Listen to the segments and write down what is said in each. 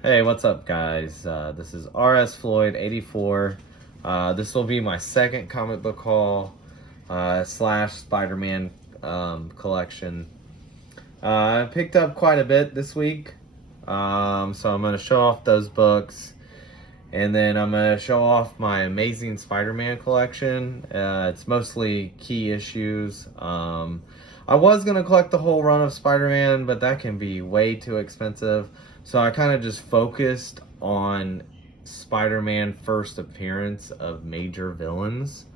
Hey, what's up, guys? This is RS Floyd 84. This will be my second comic book haul slash Spider-Man collection. I picked up quite a bit this week, so I'm going to show off those books, and then I'm going to show off my Amazing Spider-Man collection. It's mostly key issues. I was going to collect the whole run of Spider-Man, but that can be way too expensive. So I kind of just focused on Spider-Man first appearance of major villains.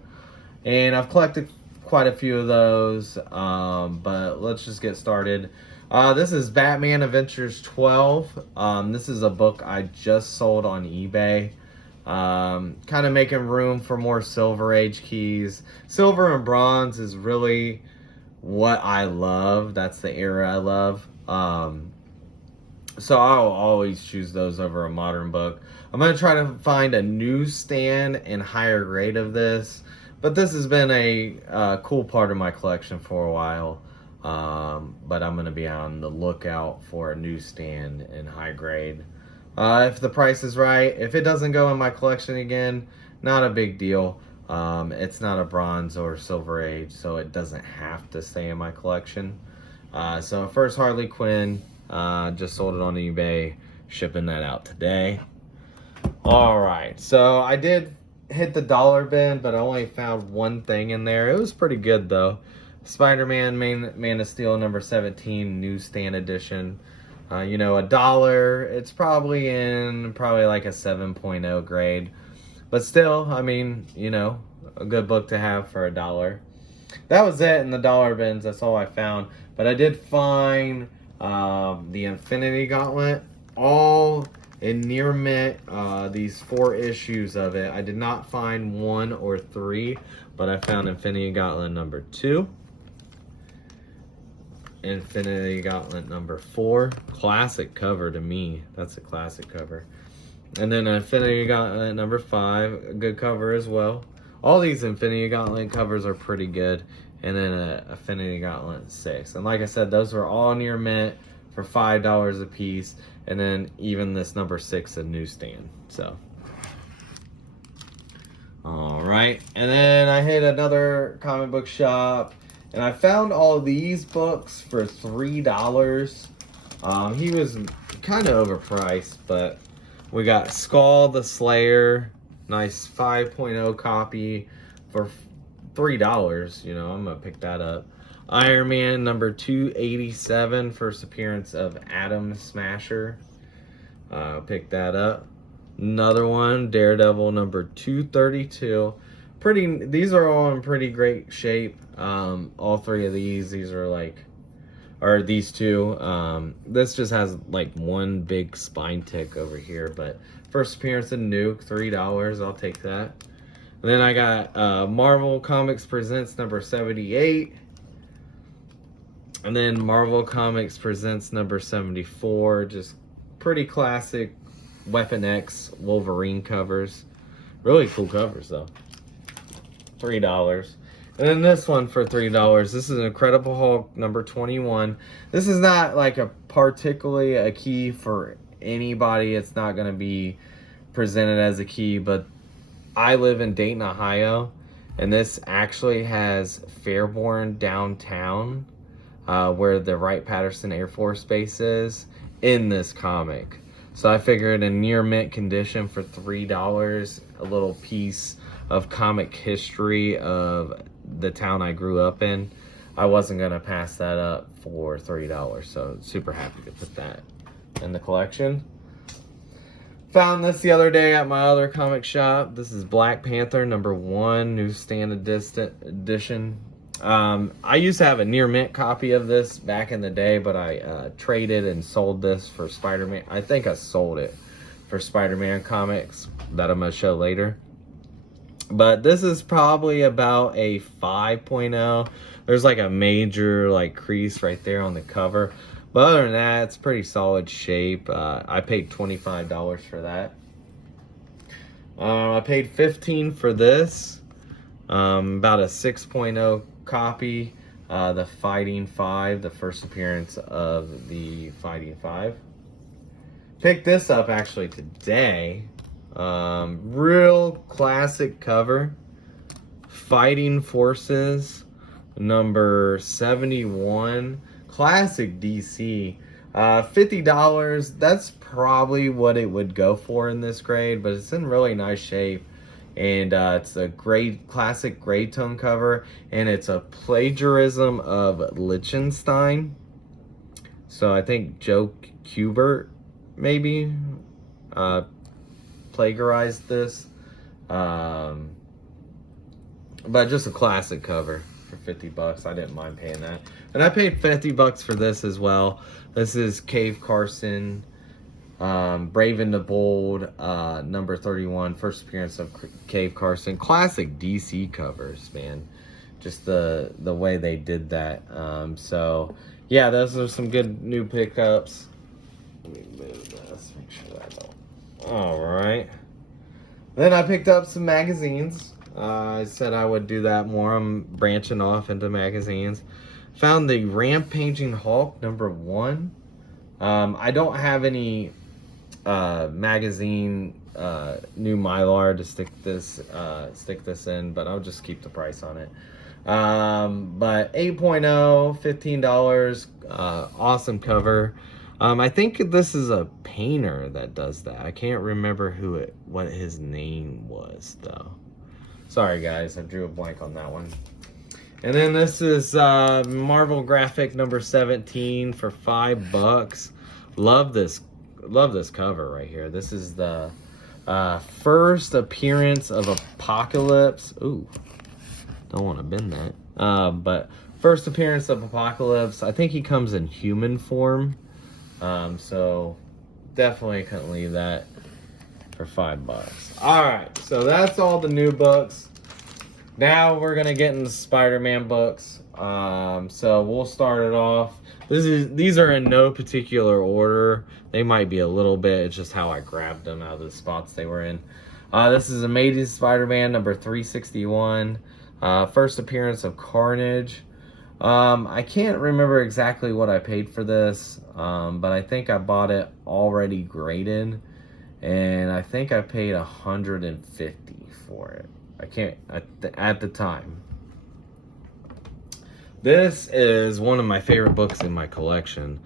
And I've collected quite a few of those, but let's just get started. This is Batman Adventures 12. This is a book I just sold on eBay. Kind of making room for more Silver Age keys. Silver and Bronze is really what I love. That's the era I love. So I'll always choose those over a modern book. I'm going to try to find a newsstand and higher grade of this. But this has been a cool part of my collection for a while. But I'm going to be on the lookout for a newsstand and high grade. If the price is right, if it doesn't go in my collection again, not a big deal. It's not a Bronze or Silver Age, so it doesn't have to stay in my collection. So first Harley Quinn, just sold it on eBay, shipping that out today. All right, so I did hit the dollar bin, but I only found one thing in there. It was pretty good though. Spider-Man Man of Steel number 17 newsstand edition. $1. It's probably like a 7.0 grade. But still, I mean, a good book to have for $1. That was it in the dollar bins. That's all I found. But I did find the Infinity Gauntlet, all in near mint. These 4 issues of it. I did not find 1 or 3, but I found Infinity Gauntlet number 2. Infinity Gauntlet number 4. Classic cover to me. That's a classic cover. And then Infinity Gauntlet number 5. A good cover as well. All these Infinity Gauntlet covers are pretty good. And then Infinity Gauntlet 6. And like I said, those were all near mint for $5 a piece. And then even this number 6 a newsstand. So, all right. And then I hit another comic book shop. And I found all these books for $3. He was kind of overpriced, but we got Skull the Slayer, nice 5.0 copy for $3. I'm gonna pick that up. Iron Man number 287, first appearance of Atom Smasher. Pick that up. Another one, Daredevil number 232. These are all in pretty great shape. All 3 of these are these 2. This just has like one big spine tick over here, but first appearance of Nuke, $3. I'll take that. And then I got Marvel Comics Presents number 78. And then Marvel Comics Presents number 74. Just pretty classic Weapon X Wolverine covers. Really cool covers though. $3. And then this one for $3. This is Incredible Hulk number 21. This is not like particularly a key for anybody. It's not going to be presented as a key, but I live in Dayton, Ohio, and this actually has Fairborn downtown, where the Wright-Patterson Air Force Base is, in this comic. So I figured in near mint condition for $3, a little piece of comic history of the town I grew up in, I wasn't going to pass that up for $3. So super happy to put that in the collection. Found this the other day at my other comic shop. This is Black Panther number 1 newsstand edition. I used to have a near mint copy of this back in the day, but I traded and sold this for Spider-Man. I think I sold it for Spider-Man comics that I'm going to show later. But this is probably about a 5.0. There's like a major crease right there on the cover. But other than that, it's pretty solid shape. I paid $25 for that. I paid $15 for this. About a 6.0 copy. The Fighting 5, the first appearance of the Fighting 5. Picked this up actually today. Real classic cover. Fighting Forces number 71. Classic DC. $50. That's probably what it would go for in this grade, but it's in really nice shape. And it's a great classic gray tone cover, and it's a plagiarism of Lichtenstein. So I think Joe Kubert maybe plagiarized this. But just a classic cover for $50. I didn't mind paying that. And I paid $50 for this as well. This is Cave Carson, Brave and the Bold, number 31, first appearance of Cave Carson. Classic DC covers, man. Just the way they did that. So yeah, those are some good new pickups. Let me move this, make sure that I don't. All right. Then I picked up some magazines. I said I would do that more. I'm branching off into magazines. Found the Rampaging Hulk number 1. I don't have any magazine new Mylar to stick this in, but I'll just keep the price on it. But 8.0, $15, awesome cover. I think this is a painter that does that. I can't remember what his name was though. Sorry guys, I drew a blank on that one. And then this is Marvel Graphic number 17 for $5. Love this cover right here. This is the first appearance of Apocalypse. Ooh, don't want to bend that. But first appearance of Apocalypse. I think he comes in human form. So definitely couldn't leave that for $5. All right, so that's all the new books. Now we're gonna get into Spider-Man books. So we'll start it off. These are in no particular order. They might be a little bit. It's just how I grabbed them out of the spots they were in. This is Amazing Spider-Man number 361. First appearance of Carnage. I can't remember exactly what I paid for this, but I think I bought it already graded, and I think I paid $150 for it. I can't at the time. This is one of my favorite books in my collection.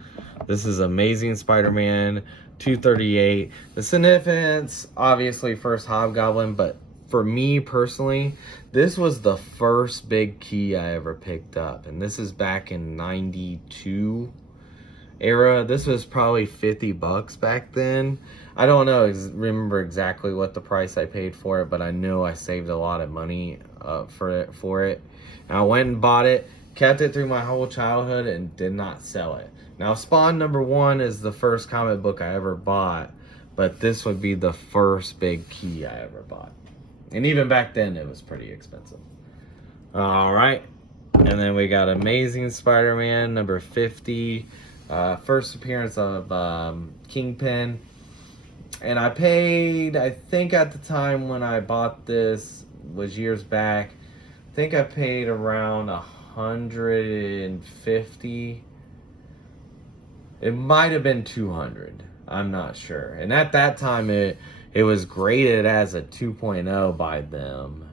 This is Amazing Spider-Man 238. The significance, obviously, first Hobgoblin, but for me personally, this was the first big key I ever picked up, and this is back in '92 era. This was probably $50 back then. I don't remember exactly what the price I paid for it, but I know I saved a lot of money for it. And I went and bought it, kept it through my whole childhood, and did not sell it. Now, Spawn number 1 is the first comic book I ever bought, but this would be the first big key I ever bought. And even back then, it was pretty expensive. All right. And then we got Amazing Spider-Man number 50. First appearance of Kingpin. And I paid, I think at the time when I bought this, was years back, I think I paid around $150. It might have been $200. I'm not sure. And at that time, it was graded as a 2.0 by them,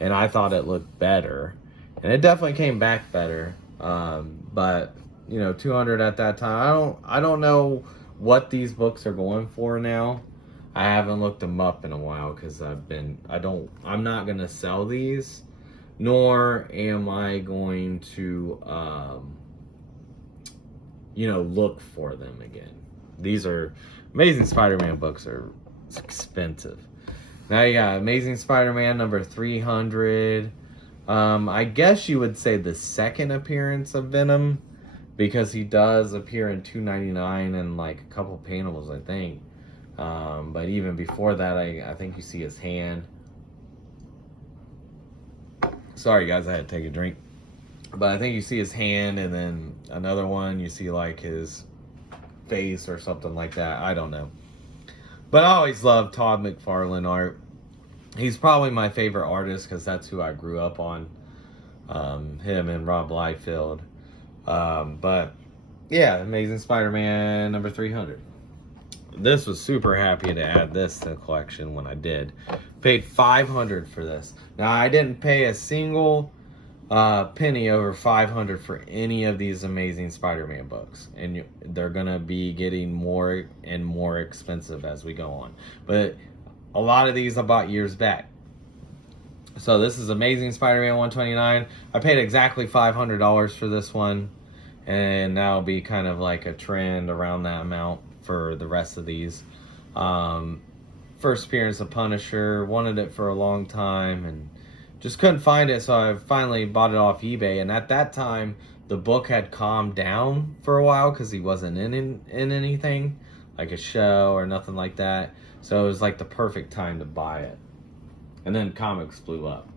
and I thought it looked better, and it definitely came back better. But you know, $200 at that time. I don't know what these books are going for now. I haven't looked them up in a while because I'm not gonna sell these, nor am I going to look for them again. These are Amazing Spider-Man books are expensive. Now you got Amazing Spider-Man number 300. I guess you would say the second appearance of Venom, because he does appear in 299 and like a couple panels, I think. But even before that, I think you see his hand. Sorry guys, I had to take a drink. But I think you see his hand, and then another one you see like his face or something like that. I don't know. But I always loved Todd McFarlane art. He's probably my favorite artist because that's who I grew up on. Him and Rob Liefeld. But yeah, Amazing Spider-Man number 300. this was super happy to add this to the collection when I did. Paid $500 for this. Now I didn't pay a single penny over $500 for any of these Amazing Spider-Man books, and they're gonna be getting more and more expensive as we go on. But a lot of these I bought years back. So this is Amazing Spider-Man 129. I paid exactly $500 for this one, and that'll be kind of like a trend around that amount for the rest of these. First appearance of Punisher, wanted it for a long time and just couldn't find it, so I finally bought it off eBay. And at that time, the book had calmed down for a while because he wasn't in anything, like a show or nothing like that. So it was like the perfect time to buy it. And then comics blew up.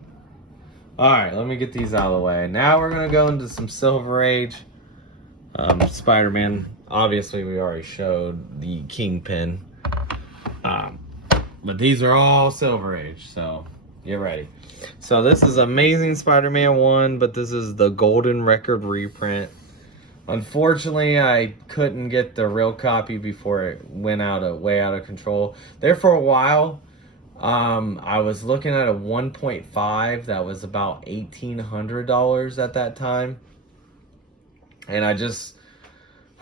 Alright, let me get these out of the way. Now we're going to go into some Silver Age. Spider-Man, obviously we already showed the Kingpin. But these are all Silver Age, so get ready. So this is Amazing Spider-Man 1, but this is the Golden Record reprint. Unfortunately, I couldn't get the real copy before it went way out of control. There for a while, I was looking at a 1.5 that was about $1,800 at that time. And I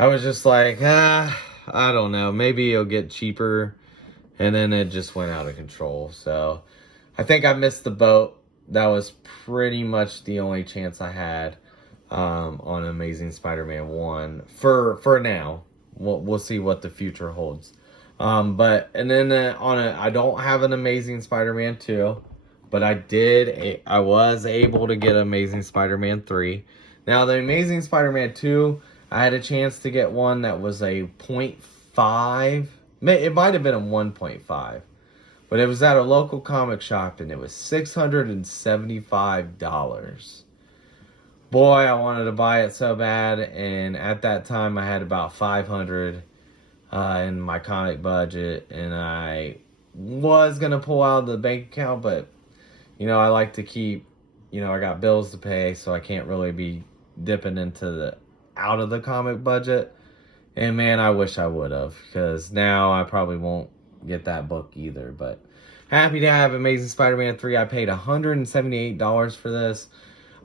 was just like, I don't know, maybe it'll get cheaper. And then it just went out of control. So I think I missed the boat. That was pretty much the only chance I had on Amazing Spider-Man 1 for now. We'll see what the future holds. I don't have an Amazing Spider-Man 2, but I was able to get Amazing Spider-Man 3. Now the Amazing Spider-Man 2, I had a chance to get one that was a 0.5. It might have been a 1.5. But it was at a local comic shop, and it was $675. Boy, I wanted to buy it so bad, and at that time I had about $500 in my comic budget, and I was going to pull out of the bank account, but, I like to keep, I got bills to pay, so I can't really be dipping out of the comic budget. And man, I wish I would have, because now I probably won't get that book either. But happy to have Amazing Spider-Man 3. I paid $178 for this.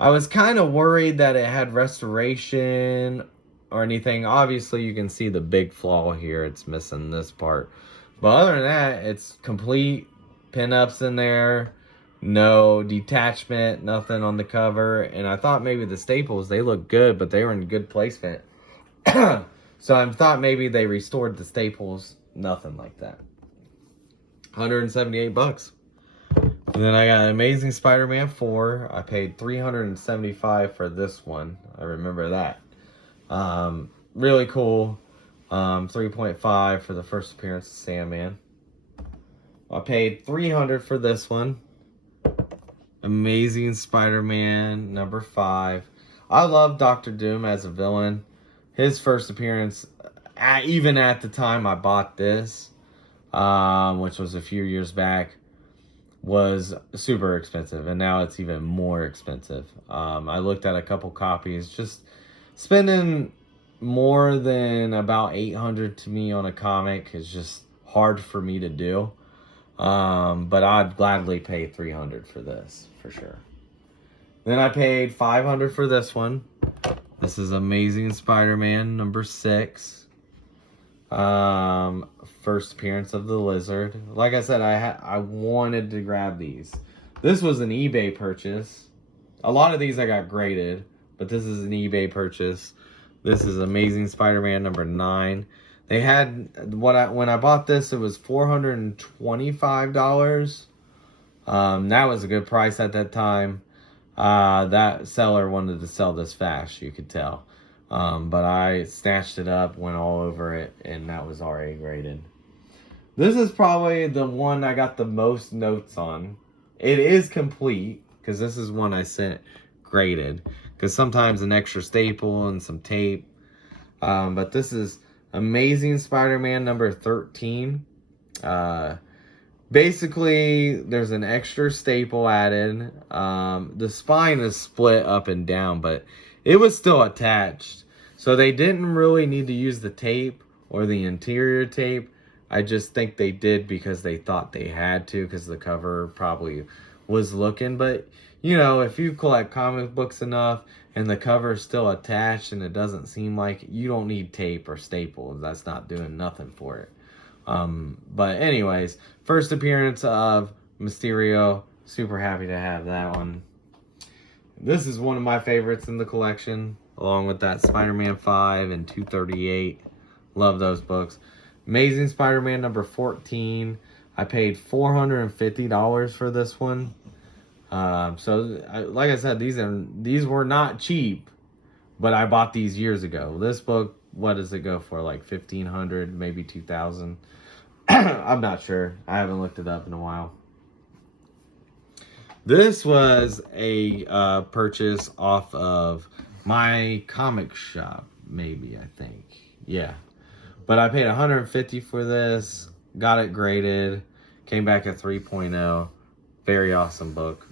I was kind of worried that it had restoration or anything. Obviously, you can see the big flaw here. It's missing this part. But other than that, it's complete. Pinups in there. No detachment. Nothing on the cover. And I thought maybe the staples, they look good, but they were in good placement. So I thought maybe they restored the staples. Nothing like that. $178. And then I got Amazing Spider-Man 4. I paid $375 for this one. I remember that. Really cool. 3.5 for the first appearance of Sandman. I paid $300 for this one. Amazing Spider-Man number 5. I love Dr. Doom as a villain. His first appearance, even at the time I bought this, which was a few years back, was super expensive, and now it's even more expensive. I looked at a couple copies. Just spending more than about $800 to me on a comic is just hard for me to do. But I'd gladly pay $300 for this, for sure. Then I paid $500 for this one. This is Amazing Spider-Man number 6. First appearance of the Lizard. Like I said, I wanted to grab these. This was an eBay purchase. A lot of these I got graded, but this is an eBay purchase. This is Amazing Spider-Man number 9. They had when I bought this, it was $425. That was a good price at that time. That seller wanted to sell this fast, you could tell. But I snatched it up, went all over it, and that was already graded. This is probably the one I got the most notes on. It is complete, because this is one I sent graded. Because sometimes an extra staple and some tape. But this is Amazing Spider-Man number 13. Basically, there's an extra staple added. The spine is split up and down, but it was still attached. So they didn't really need to use the tape or the interior tape. I just think they did because they thought they had to, because the cover probably was looking. But, you know, if you collect comic books enough and the cover is still attached and it doesn't seem like, you don't need tape or staples. That's not doing nothing for it. But anyways, first appearance of Mysterio. Super happy to have that one. This is one of my favorites in the collection, along with that Spider-Man 5 and 238. Love those books. Amazing Spider-Man number 14. I paid $450 for this one. Like I said, these were not cheap, but I bought these years ago. This book, what does it go for? Like $1,500, maybe $2,000. I'm not sure. I haven't looked it up in a while. This was a purchase off of my comic shop, maybe, I think. Yeah. But I paid $150 for this. Got it graded. Came back at 3.0. Very awesome book.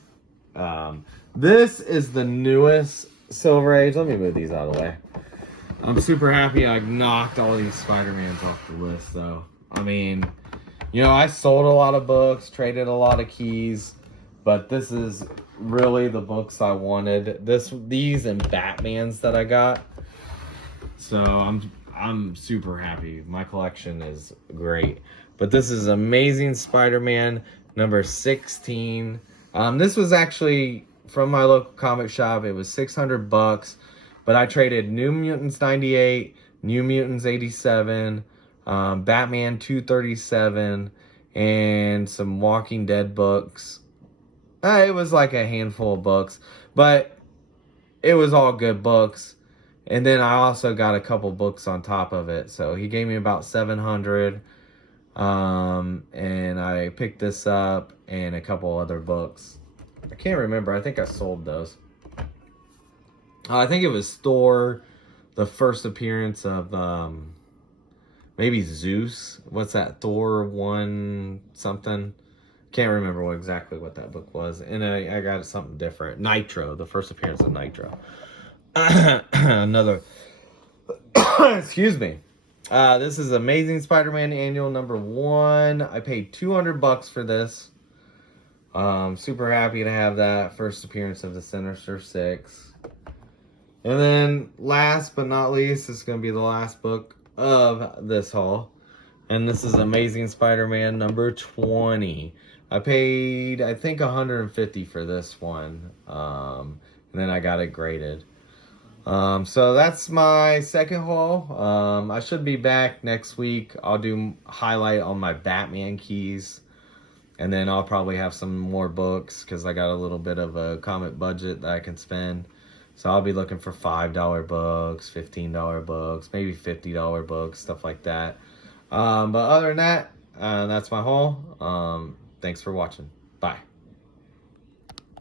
This is the newest Silver Age. Let me move these out of the way. I'm super happy I knocked all these Spider-Mans off the list, though. I mean, you know, I sold a lot of books, traded a lot of keys, but this is really the books I wanted. These and Batman's that I got. So I'm super happy. My collection is great. But this is Amazing Spider-Man number 16. This was actually from my local comic shop. It was $600, but I traded New Mutants 98, New Mutants 87, Batman 237, and some Walking Dead books. It was like a handful of books, but it was all good books. And then I also got a couple books on top of it. So he gave me about $700. And I picked this up and a couple other books. I can't remember. I think I sold those. I think it was Thor, the first appearance of maybe Zeus. What's that? Thor 1 something. Can't remember exactly what that book was. And I got something different. Nitro, the first appearance of Nitro. Another. Excuse me. This is Amazing Spider-Man Annual number 1. I paid $200 for this. Super happy to have that. First appearance of the Sinister Six. And then last but not least, this is going to be the last book of this haul. And this is Amazing Spider-Man number 20. I paid, I think, $150 for this one. And then I got it graded. So that's my second haul. I should be back next week. I'll do highlight on my Batman keys. And then I'll probably have some more books because I got a little bit of a comic budget that I can spend. So I'll be looking for $5 books, $15 books, maybe $50 books, stuff like that. But other than that, that's my haul. Thanks for watching. Bye.